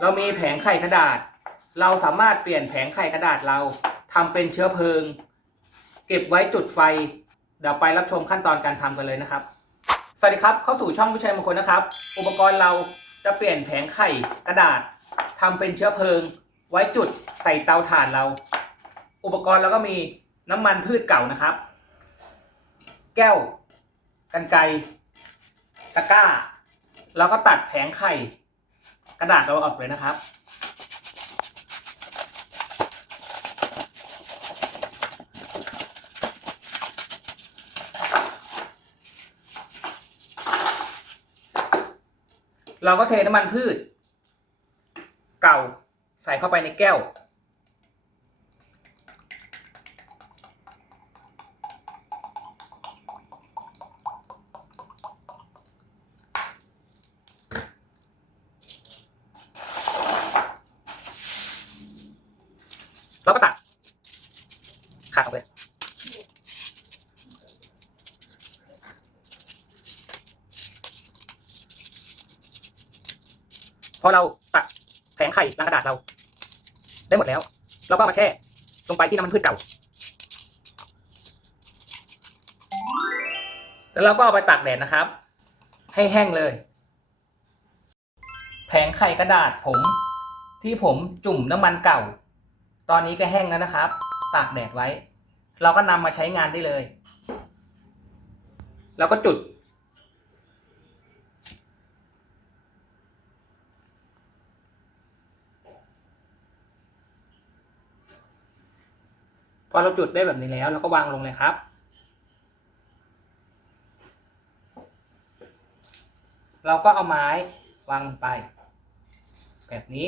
เรามีแผงไข่กระดาษ เราสามารถเปลี่ยนแผงไข่กระดาษเราทำเป็นเชื้อเพลิง เก็บไว้จุดไฟ เดี๋ยวไปรับชมขั้นตอนการทำกันเลยนะครับ สวัสดีครับเข้าสู่ช่องวิชัยมงคลนะครับ อุปกรณ์เราจะเปลี่ยนแผงไข่กระดาษทำเป็นเชื้อเพลิง ไว้จุดใส่เตาถ่านเรา อุปกรณ์เราก็มีน้ำมันพืชเก่านะครับ แก้วกันไกตะกร้า เราก็ตัดแผงไข่ กระดาษเราออกเลยนะครับ เราก็เทน้ำมันพืช เก่าใส่เข้าไปในแก้ว เราก็ตัดขาดออกเลยพอเราตัดแผงไข่ลังกระดาษเรา ได้หมดแล้ว เราก็มาแช่ลงไปที่น้ำมันพืชเก่า แล้วเราก็เอาไปตากแดดนะครับ ให้แห้งเลย แผงไข่กระดาษผม ที่ผมจุ่มน้ำมันเก่า ตอนนี้ก็แห้งแล้วนะครับ ตากแดดไว้ เราก็นำมาใช้งานได้เลย แล้วก็จุด พอเราจุดได้แบบนี้แล้ว เราก็วางลงเลยครับเราก็เอาไม้วางลงไป แบบนี้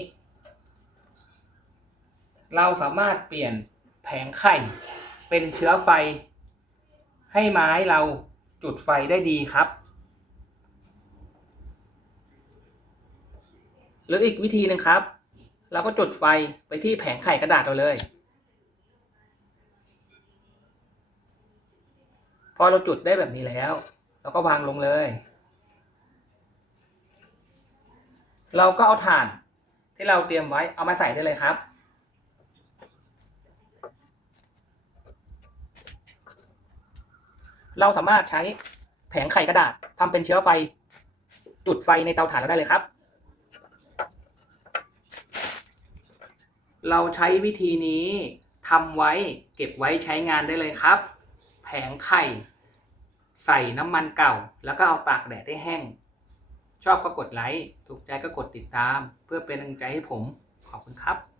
เราสามารถเปลี่ยนแผงไข่เป็นเชื้อไฟ ให้ไม้เราจุดไฟได้ดีครับ หรืออีกวิธีหนึ่งครับ เราก็จุดไฟไปที่แผงไข่กระดาษเราเลย พอเราจุดได้แบบนี้แล้ว เราก็วางลงเลย เราก็เอาถ่านที่เราเตรียมไว้เอามาใส่ได้เลยครับ เราสามารถใช้แผงไข่กระดาษทำเป็นเชื้อไฟ จุดไฟในเตาถ่านเราได้เลยครับ เราใช้วิธีนี้ทำไว้เก็บไว้ใช้งานได้เลยครับ แผงไข่ ใส่น้ำมันเก่า แล้วก็เอาตากแดดให้แห้ง ชอบก็กดไลค์ ถูกใจก็กดติดตาม เพื่อเป็นกำลังใจให้ผม ขอบคุณครับ